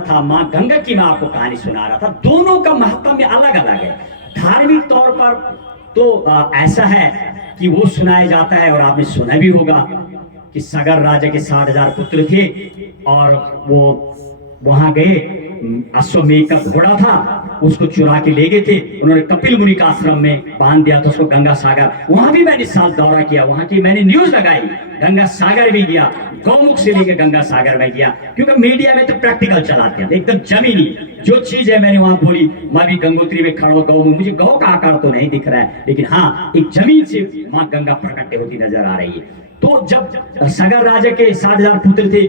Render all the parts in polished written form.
था, माँ गंगा की मैं आपको कहानी सुना रहा था। दोनों का महत्व अलग अलग है। धार्मिक तौर पर तो ऐसा है कि वो सुनाया जाता है और आपने सुना भी होगा कि सगर राजा के 60,000 पुत्र थे और वो वहां गए। अश्वमेध का घोड़ा था, उसको चुरा के ले गए थे। उन्होंने कपिल मुनि का आश्रम में बांध दिया था उसको गंगा सागर। वहां भी मैंने साल दौरा किया, वहां की मैंने न्यूज लगाई। गंगा सागर भी गया, गौमुख से लेकर गंगा सागर में गया, क्योंकि मीडिया में तो प्रैक्टिकल चलाते हैं एकदम जमीनी जो चीज है। मैंने वहां बोली, मैं भी गंगोत्री में खड़ा गौमुख, मुझे गौ का आकार तो नहीं दिख रहा है, लेकिन हाँ एक जमीन से माँ गंगा प्रकट होती नजर आ रही है। तो जब सगर राजा के 60,000 पुत्र थे,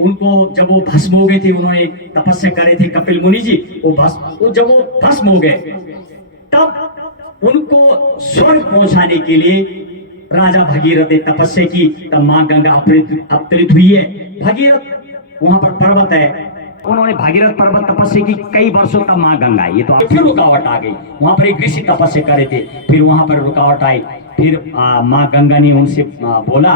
उनको जब वो भस्म हो गए थे, उन्होंने तपस्या करे थे कपिल मुनि जी, वो जब वो भस्म हो गए तब उनको स्वर्ग पहुंचाने के लिए राजा भगीरथ ने तपस्या की। तब माँ गंगा अवतरित हुई है। भगीरथ वहां पर पर्वत है, उन्होंने भगीरथ पर्वत तपस्या की कई वर्षों तक माँ गंगा आई। ये तो फिर रुकावट आ गई, वहां पर एक ऋषि तपस्या करे थे, फिर वहां पर रुकावट आई। फिर माँ गंगा ने उनसे बोला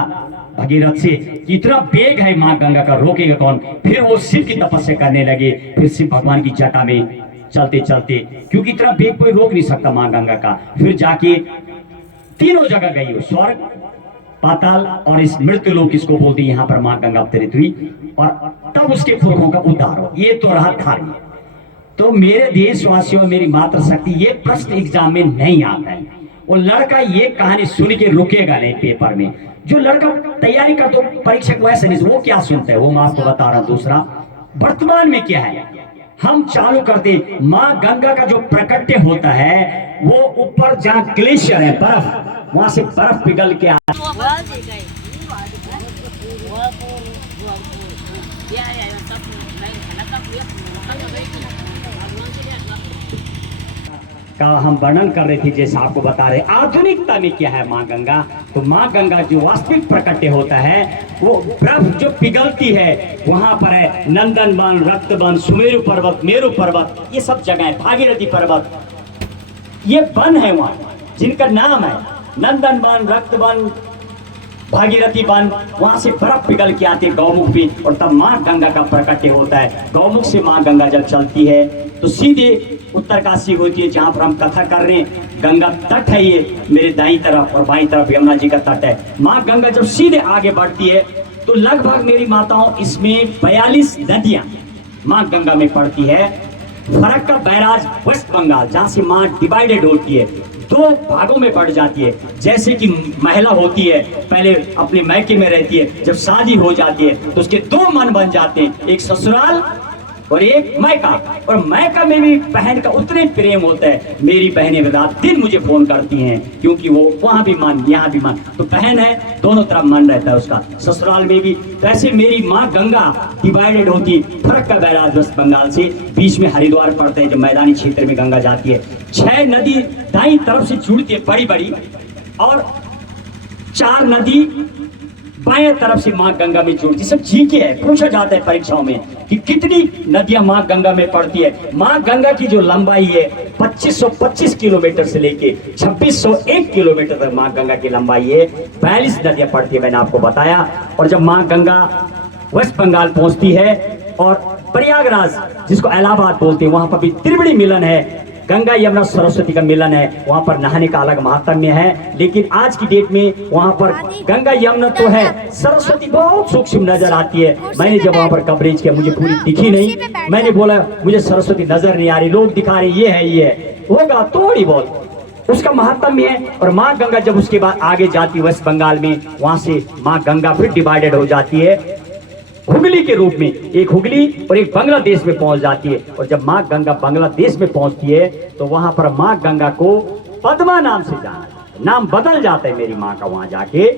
भगीरथ से कि इतना वेग है माँ गंगा का, रोकेगा कौन। फिर वो शिव की तपस्या करने लगे। फिर शिव भगवान की जटा में चलते चलते, क्योंकि इतना वेग कोई रोक नहीं सकता माँ गंगा का, फिर जाके तीनों जगह गई, स्वर्ग, पाताल और इस मृत्यु लोक इसको बोलती, यहाँ पर माँ गंगा अवतरित हुई और तब उसके पुरखों का उद्धार हो। ये तो रहा धर्म। तो मेरे देशवासियों, मेरी मातृशक्ति, ये प्रश्न एग्जाम में नहीं आता है। वो लड़का ये कहानी सुन के रुकेगा नहीं पेपर में। जो लड़का तैयारी कर तो परीक्षक वैसे नहीं, वो क्या सुनता है वो मैं आपको बता रहा हूं। दूसरा, वर्तमान में क्या है, हम चालू करते माँ गंगा का जो प्रकट्य होता है, वो ऊपर जहाँ ग्लेशियर है, बर्फ, वहां से बर्फ पिघल के का हम वर्णन कर रहे थे, जैसा आपको बता रहे। आधुनिकता में क्या है माँ गंगा, तो माँ गंगा जो वास्तविक प्रकट्य होता है, वो बर्फ जो पिघलती है वहां पर है नंदन वन, रक्त वन, सुमेरु पर्वत, मेरु पर्वत, ये सब जगह है, भागीरथी पर्वत, ये वन है वहां जिनका नाम है नंदन वन, रक्त वन, भागीरथी वन। वहां से बर्फ पिघल के आती है गौमुख भी, और तब माँ गंगा का प्रकट्य होता है। गौमुख से माँ गंगा जब चलती है तो सीधे उत्तरकाशी होती है, जहाँ पर हम कथा कर रहे हैं। गंगा तट है ये, मेरे दाईं तरफ और बाईं तरफ यमुना जी का तट है। माँ गंगा जब सीधे आगे बढ़ती है तो लगभग मेरी माताओं इसमें 42 नदियां माँ गंगा में पड़ती है। फरक्का बैराज वेस्ट बंगाल, जहाँ से माँ डिवाइडेड होती है, दो भागों में बढ़ जाती है। जैसे कि महिला होती है, पहले अपने मैके में रहती है, जब शादी हो जाती है तो उसके दो मन बन जाते हैं, एक ससुराल और एक मैका। और मैका में भी बहन का उतने प्रेम होता है। मेरी बहनें रात दिन मुझे फोन करती हैं, क्योंकि वो वहां भी मन यहाँ भी मन, तो बहन है, दोनों तरफ मन रहता है उसका, ससुराल में भी। तो ऐसे मेरी माँ गंगा डिवाइडेड होती, फरक्का बैराज वेस्ट बंगाल से, बीच में हरिद्वार पड़ते हैं, जो मैदानी क्षेत्र में गंगा जाती है। 6 नदी दाईं तरफ से जुड़ती है बड़ी बड़ी, और 4 नदी बाएं तरफ से माँ गंगा में जुड़ती। सब जीके है, पूछा जाता है परीक्षाओं में कि कितनी नदियां माँ गंगा में पड़ती है। माँ गंगा की जो लंबाई है 2525 किलोमीटर से लेके 2601 किलोमीटर तक माँ गंगा की लंबाई है। 42 नदियां पड़ती है, मैंने आपको बताया। और जब माँ गंगा वेस्ट बंगाल पहुंचती है और प्रयागराज, जिसको इलाहाबाद बोलते हैं, वहां पर भी त्रिवेणी मिलन है, गंगा यमुना सरस्वती का मिलन है। वहां पर नहाने का अलग महात्म्य है, लेकिन आज की डेट में वहां पर गंगा यमुना तो है, सरस्वती बहुत सूक्ष्म नजर आती है। मैंने जब वहां पर कवरेज किया, मुझे पूरी दिखी नहीं, मैंने बोला मुझे सरस्वती नजर नहीं आ रही, लोग दिखा रहे ये है होगा थोड़ी बहुत, उसका महात्म्य है। और माँ गंगा जब उसके बाद आगे जाती है वेस्ट बंगाल में, वहां से माँ गंगा फिर डिवाइडेड हो जाती है हुगली के रूप में, एक हुगली और एक बांग्लादेश में पहुंच जाती है। और जब माँ गंगा बांग्लादेश में पहुंचती है तो वहां पर माँ गंगा को पद्मा नाम से जाना, नाम बदल जाता है मेरी माँ का वहां जाके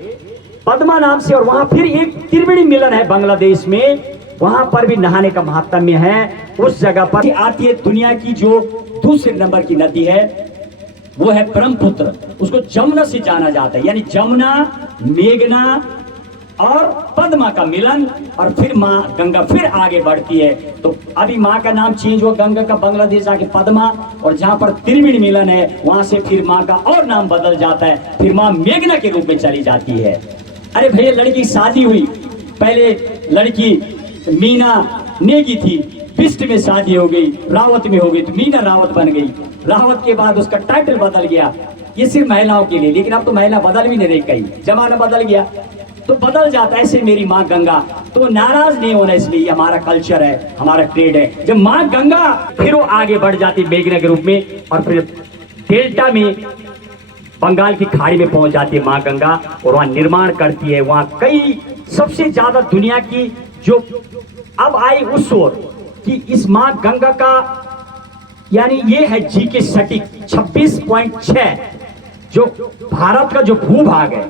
पद्मा नाम से। और वहां फिर एक त्रिवेणी मिलन है बांग्लादेश में, वहां पर भी नहाने का महात्म्य है। उस जगह पर आती है दुनिया की जो दूसरे नंबर की नदी है, वो है ब्रह्मपुत्र, उसको जमुना से जाना जाता है। यानी जमुना, मेघना और पद्मा का मिलन, और फिर माँ गंगा फिर आगे बढ़ती है। तो अभी माँ का नाम चेंज हुआ गंगा का, बांग्लादेश जाके पद्मा, और जहाँ पर त्रिवेणी मिलन है वहां से फिर माँ का और नाम बदल जाता है, फिर माँ मेघना के रूप में चली जाती है। अरे भैया, लड़की शादी हुई, पहले लड़की मीना नेगी थी, बिस्ट में शादी हो गई, रावत में हो गई तो मीना रावत बन गई। रावत के बाद उसका टाइटल बदल गया, ये सिर्फ महिलाओं के लिए, लेकिन अब तो महिला बदल भी नहीं रही, कहीं जमाना बदल गया तो बदल जाता है। ऐसे मेरी माँ गंगा, तो नाराज नहीं होना, इसलिए हमारा कल्चर है, हमारा ट्रेड है। जब माँ गंगा फिर वो आगे बढ़ जाती है मेघना के रूप में, और फिर डेल्टा में बंगाल की खाड़ी में पहुंच जाती है माँ गंगा, और वहां निर्माण करती है। वहां कई सबसे ज्यादा दुनिया की जो अब आई उस ओर कि इस माँ गंगा का यानी ये है जी के सटीक 26.6 जो भारत का जो भूभाग है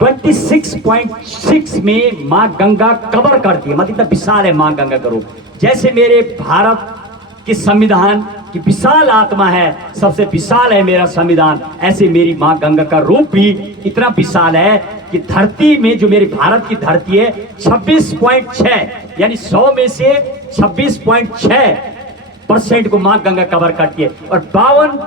26.6 में माँ गंगा कवर करती है। मतलब विशाल है माँ गंगा का रूप। जैसे मेरे भारत के संविधान की विशाल आत्मा है, सबसे विशाल है मेरा संविधान, ऐसे मेरी माँ गंगा का रूप भी इतना विशाल है कि धरती में जो मेरे भारत की धरती है 26.6 यानी 100 में से 26.6% को माँ गंगा कवर करती है, और 52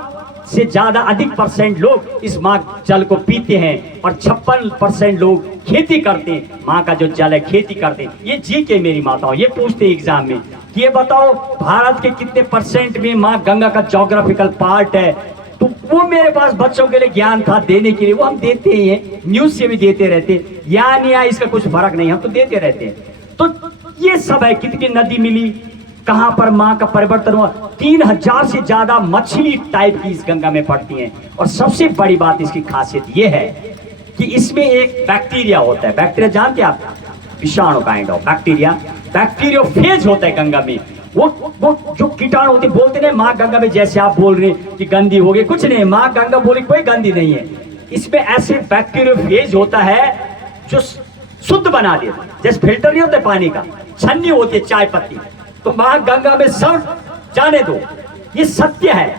से ज्यादा अधिक परसेंट लोग इस माँ जल को पीते हैं, और 56% लोग खेती करते हैं। माँ का जो जल है खेती करते हैं। ये जी के मेरी माताओं ये पूछते हैं एग्जाम में कि ये बताओ भारत के कितने परसेंट में माँ गंगा का ज्योग्राफिकल पार्ट है। तो वो मेरे पास बच्चों के लिए ज्ञान था देने के लिए, वो हम देते ही हैं, न्यूज से भी देते रहते हैं, या नहीं या इसका कुछ फर्क नहीं, हम तो देते रहते हैं। तो ये सब है, कितनी नदी मिली, कहां पर माँ का परिवर्तन हुआ, 3000 से ज्यादा मछली टाइप की इस गंगा में पड़ती हैं। और सबसे बड़ी बात इसकी खासियत ये है कि इसमें एक बैक्टीरिया होता है, बैक्टीरिया जानते हैं आप, विषाणु काइंड ऑफ बैक्टीरिया, बैक्टीरियोफेज होता है गंगा में। वो जो कीटाणु होते बोलते हैं माँ गंगा में, जैसे आप बोल रहे हैं कि गंदी हो गई, कुछ नहीं, माँ गंगा बोली कोई गंदी नहीं है। इसमें ऐसे बैक्टीरियोफेज होता है जो शुद्ध बना देता है, जैसे फिल्टर नहीं होता पानी का, छन्नी होती है चाय पत्ती, तो माँ गंगा में सब जाने दो, ये सत्य है।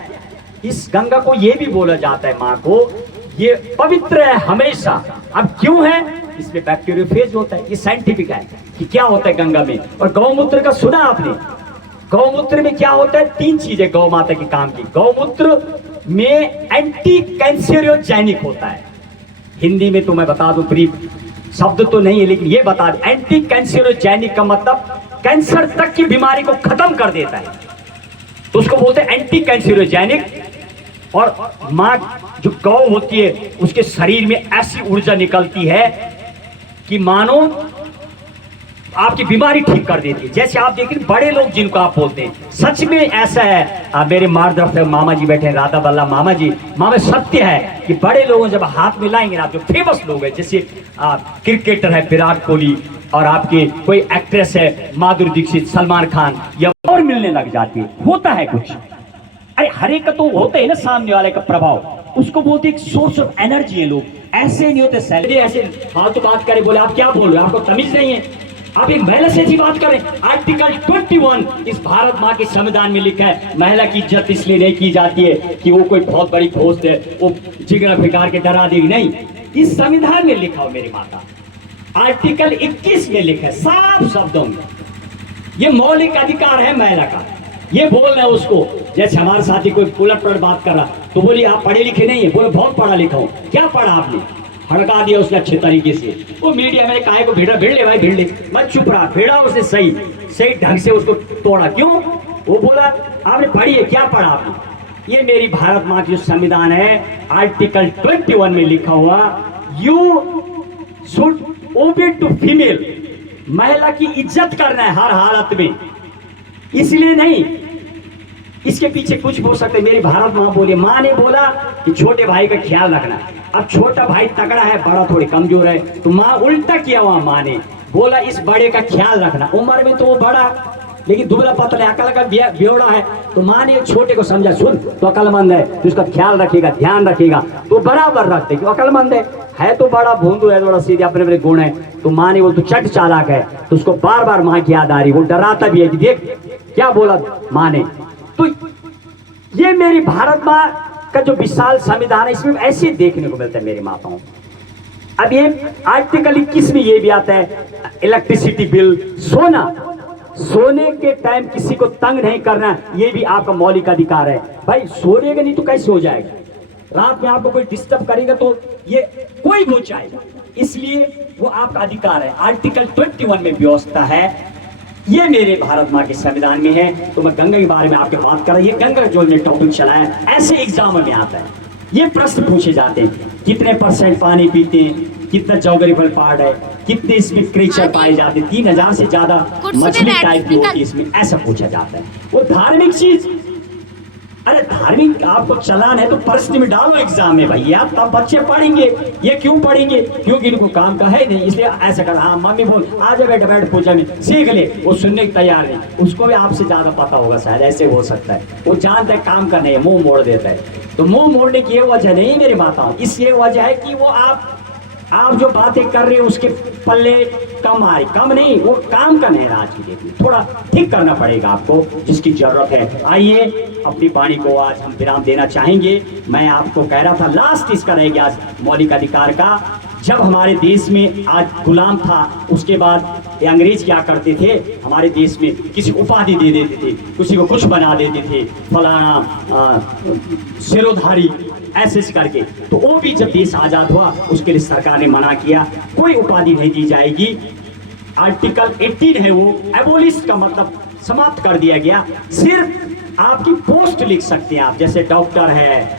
इस गंगा को ये भी बोला जाता है, माँ को ये पवित्र है हमेशा। अब क्यों है, इसमें बैक्टीरियोफेज होता है, ये साइंटिफिक है कि क्या होता है गंगा में। और गौमूत्र का सुना आपने, गौमूत्र में क्या होता है, 3 चीजें गौ माता के काम की। गौमूत्र में एंटी कैंसरियोजेनिक होता है, हिंदी में तो मैं बता दूं, ब्रीफ शब्द तो नहीं है लेकिन ये बता दूं, एंटी कैंसरियोजेनिक का मतलब कैंसर तक की बीमारी को खत्म कर देता है, तो उसको बोलते हैं एंटी कैंसरियोजेनिक। और मां जो गौ होती है उसके शरीर में ऐसी ऊर्जा निकलती है कि मानो आपकी बीमारी ठीक कर देती है। जैसे आप देखिए बड़े लोग जिनको आप बोलते हैं, सच में ऐसा है। मेरे मार्गदर्शक मामा जी बैठे हैं, राधा बल्ला मामा जी, मामा सत्य है कि बड़े लोगों जब हाथ मिलाएंगे ना, जो फेमस लोग हैं, जैसे क्रिकेटर है विराट कोहली, और आपके कोई एक्ट्रेस है माधुरी दीक्षित, सलमान खान, या और मिलने लग जाती है, होता है कुछ। अरे हर एक का तो होता है ना सामने वाले का प्रभाव, उसको बोलते एक सोर्स ऑफ एनर्जी है। लोग ऐसे नहीं होते सैलरी ऐसे फालतू बात करें, बोले आप क्या बोल रहे हो, आपको तमीज नहीं है, आप एक महिला से ऐसी बात करें। आर्टिकल 21 इस भारत माँ के संविधान में लिखा है, महिला की इज्जत इसलिए नहीं की जाती है कि वो कोई बहुत बड़ी पोस्ट है, वो जिगर फिकार के डरा देगी, नहीं, इस संविधान में लिखा हो मेरी माता। आर्टिकल 21 में लिखा है साफ शब्दों में, ये मौलिक अधिकार है महिला का। ये बोल रहे हैं उसको, जैसे हमारे साथी कोई उलट पलट बात कर रहा तो बोली आप पढ़े लिखे नहीं है, बोले बहुत पढ़ा लिखा हूं। क्या पढ़ा आपने, हड़का दिया उसने अच्छे तरीके से। वो मीडिया में काहे को भिड़ा, भिड़ ले भाई भिड़ ले, मत चुप रहा, भिड़ा उसने सही ढंग से उसको तोड़ा। क्यों, वो बोला आपने पढ़ी है, क्या पढ़ा आपने। ये मेरी भारत माँ की जो संविधान है, आर्टिकल 21 में लिखा हुआ, you should obey to female, महिला की इज्जत करना है हर हालत में। इसलिए नहीं, इसके पीछे कुछ हो सकता है। मेरी भारत माँ बोली, माँ ने बोला कि छोटे भाई का ख्याल रखना। अब छोटा भाई तगड़ा है, बड़ा थोड़ी कमजोर है, तो माँ उल्टा किया हुआ, माँ ने बोला इस बड़े का ख्याल रखना। उम्र में तो वो बड़ा लेकिन दुबला पतला अकल का बेवड़ा है, तो माँ ने छोटे को समझा, सुन तो अकलमंद है, तो उसका ख्याल रखेगा, ध्यान रखेगा, तो बराबर रखते क्यों, अकलमंद है तो बड़ा भोंदू है, थोड़ा सीधे अपने अपने गुण है। तो माँ ने बोल तो चट चालाक है, तो उसको बार बार माँ की याद आ रही, वो डराता भी है कि देख क्या बोला माँ ने। तो ये मेरी भारत माँ का जो विशाल संविधान है, इसमें ऐसे देखने को मिलता है मेरी माताओं। अब ये आर्टिकल 21 में ये भी आता है, इलेक्ट्रिसिटी बिल, सोने के टाइम किसी को तंग नहीं करना, ये भी आपका मौलिक अधिकार है। भाई सोएगा नहीं तो कैसे हो जाएगा, रात में आपको कोई डिस्टर्ब करेगा तो ये कोई हो जाएगा, इसलिए वो आपका अधिकार है। आर्टिकल 21 में व्यवस्था है ये मेरे भारत माँ के संविधान में है। तो मैं गंगा के बारे में आपके बात कर रही है। गंगा जो ने टॉपिक चलाया ऐसे एग्जाम में आता है, ये प्रश्न पूछे जाते हैं, कितने % पानी पीते हैं, कितना जोग्राफिकल पार्ट है, कितने इसमें क्रीचर पाए जाते हैं, 3000 से ज्यादा मछली टाइप की होती है इसमें, ऐसा पूछा जाता है। वो धार्मिक चीज, अरे धार्मिक आपको चलान है तो प्रश्न में डालो एग्जाम में भैया, तब बच्चे पढ़ेंगे। ये क्यों पढ़ेंगे? क्योंकि इनको काम का है नहीं, इसलिए ऐसा कर। हाँ मम्मी बोल आ जा बेटा, बैठ पूजा में सीख ले, वो सुनने की तैयार नहीं, उसको भी आपसे ज्यादा पता होगा शायद, ऐसे हो सकता है। वो जानता है काम का नहीं है, मुंह मोड़ देता है। तो मुंह मोड़ने की ये वजह नहीं मेरी माताओं, इस ये वजह है कि वो आप जो बातें कर रहे हो उसके पल्ले कम आ रही, कम नहीं, वो काम का नहीं आज की डेट में, थोड़ा ठीक करना पड़ेगा आपको, जिसकी जरूरत है। आइए अपनी वाणी को आज हम विराम देना चाहेंगे। मैं आपको कह रहा था लास्ट इसका रहेगा आज मौलिक अधिकार का। जब हमारे देश में आज गुलाम था, उसके बाद ये अंग्रेज क्या करते थे, हमारे देश में किसी उपाधि दे देते थे, किसी को कुछ बना देते थे, फलाना सिरोधारी ऐसे करके। तो वो भी जब देश आजाद हुआ उसके लिए सरकार ने मना किया, कोई उपाधि नहीं दी जाएगी। आर्टिकल 18 है वो एबोलिश का मतलब समाप्त कर दिया गया। सिर्फ आपकी पोस्ट लिख सकते हैं आप, जैसे डॉक्टर है,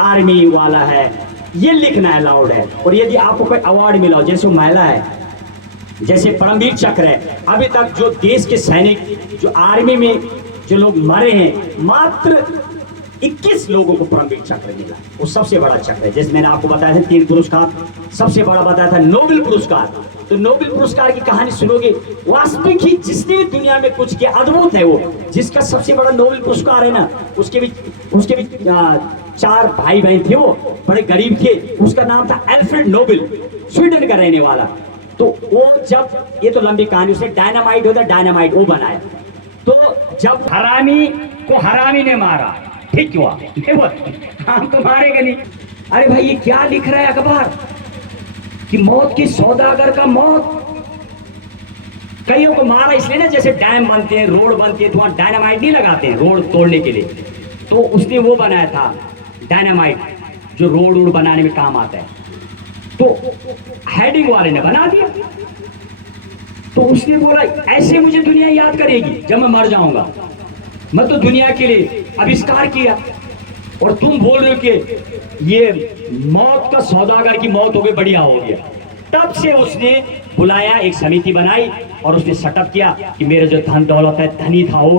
आर्मी वाला है, ये लिखना अलाउड है। और यदि आपको कोई अवार्ड मिला हो, जैसे महिला है, जैसे परमवीर चक्र है, अभी तक जो देश के सैनिक जो आर्मी में जो लोग मरे हैं, मात्र 21 लोगों को परमवीर चक्र मिला, वो सबसे बड़ा चक्र है। जैसे मैंने आपको बताया था 3 पुरस्कार, सबसे बड़ा बताया था नोबेल पुरस्कार। तो नोबेल पुरस्कार की कहानी सुनोगे, वास्तविक ही जिसने दुनिया में कुछ किया अद्भुत है वो, जिसका सबसे बड़ा नोबेल पुरस्कार है ना, उसके भी 4 भाई बहन थे, वो बड़े गरीब थे, उसका नाम था एल्फ्रेड नोबेल, स्वीडन का रहने वाला। तो वो जब, ये तो लंबी कहानी, उसने डायनामाइट होता डायनामाइट वो बनाया। तो जब हरामी को हरामी ने मारा, ठीक हुआ, हम तो मारेंगे नहीं। अरे भाई ये क्या लिख रहा है अखबार कि मौत की सौदागर का मौत, कईयों को मारा इसलिए ना, जैसे डैम बनते हैं, रोड बनते हैं, तो वहां डायनामाइट नहीं लगाते हैं रोड तोड़ने के लिए, तो उसने वो बनाया था डायनामाइट, जो रोड बनाने में काम आता है। तो हेडिंग वाले ने बना दिया। तो उसने बोला ऐसे मुझे दुनिया याद करेगी जब मैं मर जाऊंगा, मैं तो दुनिया के लिए आविष्कार किया, और तुम बोल रहे हो कि ये मौत का सौदागर की मौत हो गई, बढ़िया हो गया। तब से उसने बुलाया, एक समिति बनाई और उसने सेटअप किया कि मेरे जो धन दौलत है, धनी था वो,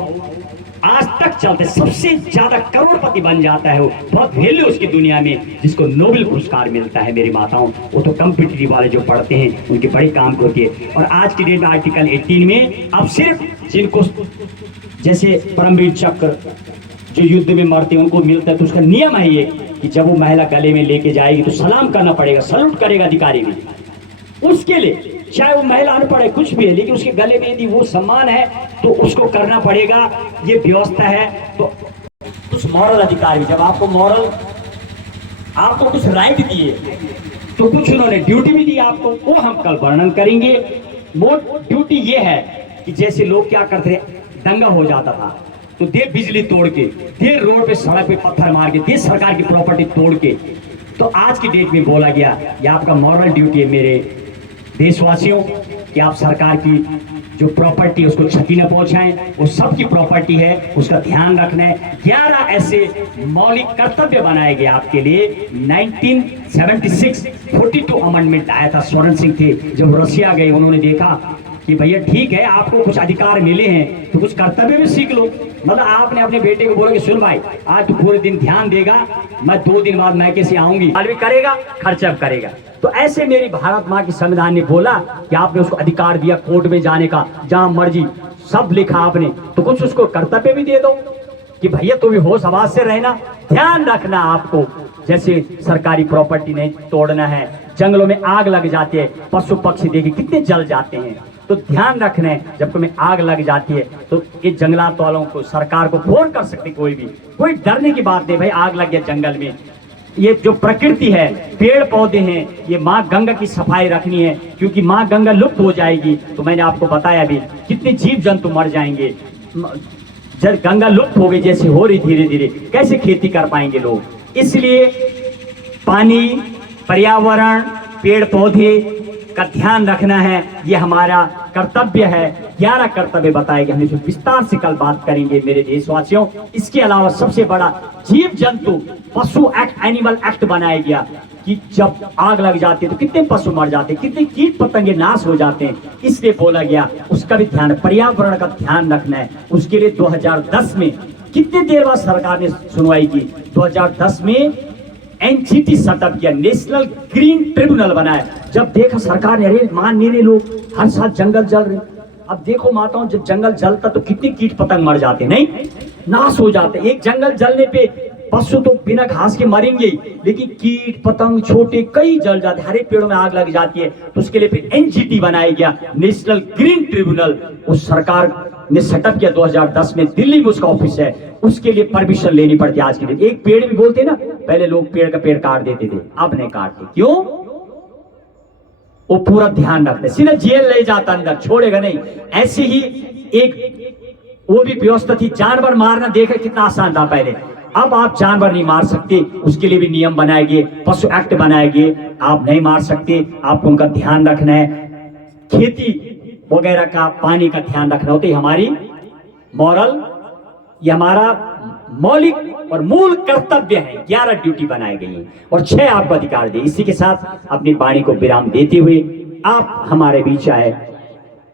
आज तक चलते, सबसे ज्यादा करोड़पति बन जाता है वो, बहुत वैल्यू उसकी दुनिया में, जिसको नोबेल पुरस्कार मिलता है मेरी माताओं। वो तो कॉम्पिटिटिव वाले जो पढ़ते हैं उनके बड़ी काम होती है। और आज की डेट में आर्टिकल 18 में अब सिर्फ जिनको, जैसे परमवीर चक्र जो युद्ध में मरते हैं उनको मिलता है, तो उसका नियम है ये कि जब वो महिला गले में लेके जाएगी तो सलाम करना पड़ेगा, सल्यूट करेगा अधिकारी भी उसके लिए, चाहे वो महिला अनपढ़ है, कुछ भी है, लेकिन उसके गले में यदि वो सम्मान है तो उसको करना पड़ेगा, ये व्यवस्था है। तो कुछ मॉरल अधिकार भी, जब आपको मॉरल, आपको कुछ राइट दिए तो कुछ उन्होंने ड्यूटी भी दी आपको, वो हम कल वर्णन करेंगे। वो ड्यूटी ये है कि जैसे लोग क्या करते थे, दंगा हो जाता था तो देर बिजली तोड़ के, देर रोड पे सड़क पे पत्थर मार के, देर सरकार की प्रॉपर्टी तोड़ के। तो आज की डेट में बोला गया ये आपका मॉरल ड्यूटी है मेरे देशवासियों कि आप सरकार की जो प्रॉपर्टी है उसको क्षति न पहुंचाएं, वो सबकी प्रॉपर्टी है, उसका ध्यान रखना है। 11 ऐसे मौलिक कर्तव्य बनाए गए आपके लिए। 1976 42 अमेंडमेंट आया था, स्वर्ण सिंह थे जब रसिया गए, उन्होंने देखा कि भैया ठीक है आपको कुछ अधिकार मिले हैं तो कुछ कर्तव्य भी सीख लो। मतलब आपने अपने बेटे को बोला कि सुन भाई आज तू पूरे दिन ध्यान देगा, मैं 2 दिन बाद मैं कैसे आऊंगी, भी करेगा, खर्चा भी करेगा। तो ऐसे मेरी भारत माँ की संविधान ने बोला कि आपने उसको अधिकार दिया कोर्ट में जाने का, जहां मर्जी, सब लिखा आपने, तो कुछ उसको कर्तव्य भी दे दो कि भैया तू भी होश आवाज से रहना, ध्यान रखना आपको, जैसे सरकारी प्रॉपर्टी नहीं तोड़ना है, जंगलों में आग लग जाती है, पशु पक्षी देखिए कितने जल जाते हैं, तो ध्यान रखना है जब तुम्हें आग लग जाती है तो ये जंगलात वालों को, सरकार को फोन कर सकते, कोई डरने की बात नहीं, भाई आग लग गया जंगल में, ये जो प्रकृति है, पेड़ पौधे हैं, ये माँ गंगा की सफाई रखनी है, क्योंकि माँ गंगा लुप्त हो जाएगी तो मैंने आपको बताया भी कितने जीव जंतु मर जाएंगे। जब गंगा लुप्त हो गई जैसे हो रही धीरे धीरे, कैसे खेती कर पाएंगे लोग। इसलिए पानी, पर्यावरण, पेड़ पौधे का ध्यान रखना है, ये हमारा कर्तव्य है, 11 कर्तव्य बताए गए, हम इसमें विस्तार से कल बात करेंगे मेरे देशवासियों। इसके अलावा सबसे बड़ा जीव जंतु पशु एक्ट, एनिमल एक्ट बनाया गया कि जब आग लग जाती है तो कितने पशु मर जाते हैं, कितने कीट पतंगे नाश हो जाते हैं, इसलिए बोला गया उसका भी ध्यान, पर्यावरण का ध्यान रखना है। उसके लिए 2010 में, कितनी देर बाद सरकार ने सुनवाई की, 2010 में एनजीटी सेटअप किया, नेशनल ग्रीन ट्रिब्यूनल बनाया। जब देखा सरकार ने, अरे मान नहीं रहे लोग, हर साल जंगल जल रहे, अब देखो माताओं, जब जंगल जलता तो कितने कीट पतंग मर जाते, नहीं नाश हो जाते। एक जंगल जलने पे पशु तो बिना घास के मरेंगे ही, लेकिन कीट पतंग छोटे कई जल जाते, हरे पेड़ों में आग लग जाती है। तो उसके लिए फिर एनजीटी बनाया गया, नेशनल ग्रीन ट्रिब्यूनल, उस सरकार ने सेटअप किया 2010 में, दिल्ली में उसका ऑफिस है। उसके लिए परमिशन लेनी पड़ती है आज के दिन। एक पेड़ भी बोलते ना, पहले लोग पेड़ का पेड़ काट देते थे, अब नहीं काटते, क्यों? वो पूरा ध्यान रखते, सीधा जेल ले जाता, अंदर छोड़ेगा नहीं। ऐसी ही एक वो भी व्यवस्था थी, जानवर मारना, देखा कितना आसान था पहले, अब आप जानवर नहीं मार सकते, उसके लिए भी नियम बनाए गए, पशु एक्ट बनाए गए, आप नहीं मार सकते, आपको उनका ध्यान रखना है। खेती वगैरह का, पानी का ध्यान रखना होता है, हमारी मॉरल, ये हमारा मौलिक और मूल कर्तव्य है। 11 ड्यूटी बनाई गई है और 6 आपको अधिकार दिए। इसी के साथ अपनी वाणी को विराम देते हुए आप हमारे बीच आए,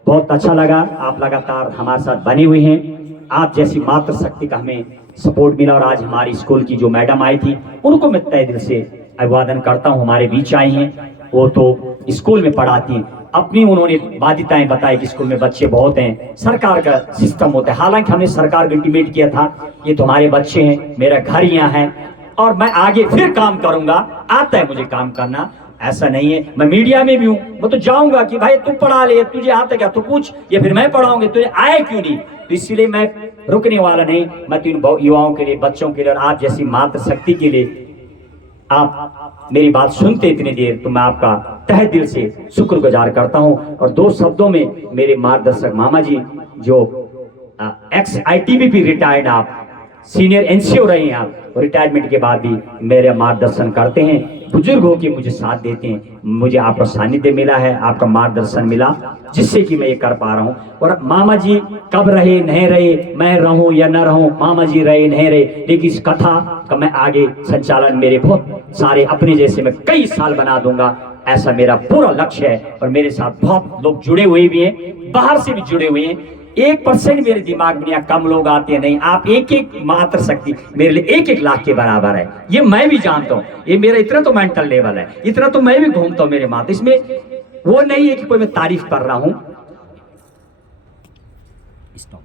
बहुत अच्छा लगा, आप लगातार हमारे साथ बने हुए हैं। आप जैसी मातृशक्ति का हमें सपोर्ट मिला और आज हमारी स्कूल की जो मैडम आई थी उनको मैं तहे दिल से अभिवादन करता हूँ, हमारे बीच आई हैं। वो तो स्कूल में पढ़ाती हैं, अपनी उन्होंने बाध्यताएं बताई कि स्कूल में बच्चे बहुत हैं, सरकार का सिस्टम होता है। हालांकि हमने सरकार को इंटीमेट किया था, ये तुम्हारे बच्चे हैं, मेरा घर यहाँ है और मैं आगे फिर काम करूंगा, आता है मुझे काम करना, ऐसा नहीं है। मैं मीडिया में भी हूँ, मैं तो जाऊंगा कि भाई तू पढ़ा ले, तुझे आता क्या, तू पूछ, या फिर मैं पढ़ाऊंगा, तुझे आए क्यों नहीं। तो इसलिए मैं रुकने वाला नहीं, मैं तो इन युवाओं के लिए, बच्चों के लिए और आप जैसी मातृशक्ति के लिए, आप मेरी बात सुनते इतनी देर, तो मैं आपका तहे दिल से शुक्रगुजार करता हूं। और 2 शब्दों में मेरे मार्गदर्शक मामा जी, जो एक्स ITBP रिटायर्ड, आप सीनियर NCO रहे हैं, आप रिटायरमेंट के बाद भी मेरे मार्गदर्शन करते हैं, बुजुर्ग हो के मुझे साथ देते हैं। मुझे आपका सानिध्य मिला है, आपका मार्गदर्शन मिला, जिससे कि मैं ये कर पा रहा हूँ। और मामा जी कब रहे नहीं रहे, मैं रहूं या न रहूं, मामा जी रहे नहीं रहे, लेकिन इस कथा का मैं आगे संचालन मेरे बहुत सारे अपने जैसे मैं कई साल बना दूंगा, ऐसा मेरा पूरा लक्ष्य है। और मेरे साथ बहुत लोग जुड़े हुए भी हैं, बाहर से भी जुड़े हुए हैं। 1% मेरे दिमाग में, या कम लोग आते हैं नहीं, आप एक मातृशक्ति मेरे लिए 1-1 लाख के बराबर है, ये मैं भी जानता हूँ। ये मेरा इतना तो मेंटल लेवल है, इतना तो मैं भी घूमता हूँ मेरे माता, इसमें वो नहीं है कि कोई मैं तारीफ कर रहा हूं। स्टॉप।